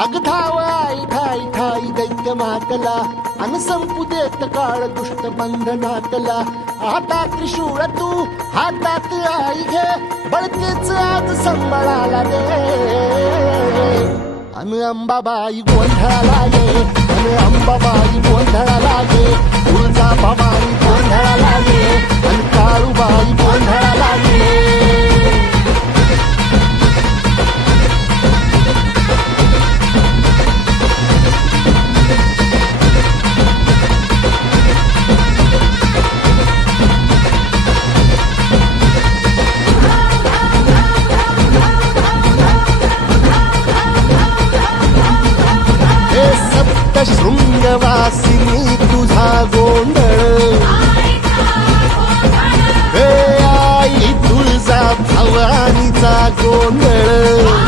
अग धाव आई ठाई ठाई दैत्य मातला अन संपू देत काळ दुष्ट बंधनातला आता त्रिशूळ तू हातात आई घे बळतेच आज संबळाला दे अन अंबाबाई गोंधळाला ये अन अंबाबाई गोंधळाला ये तुळजाभवानी गोंधळाला ये अन काळूबाई गोंधळाला ये शृंगवासिनी तुझा गोंधळ हे आई तुळजा भवानीचा गोंधळ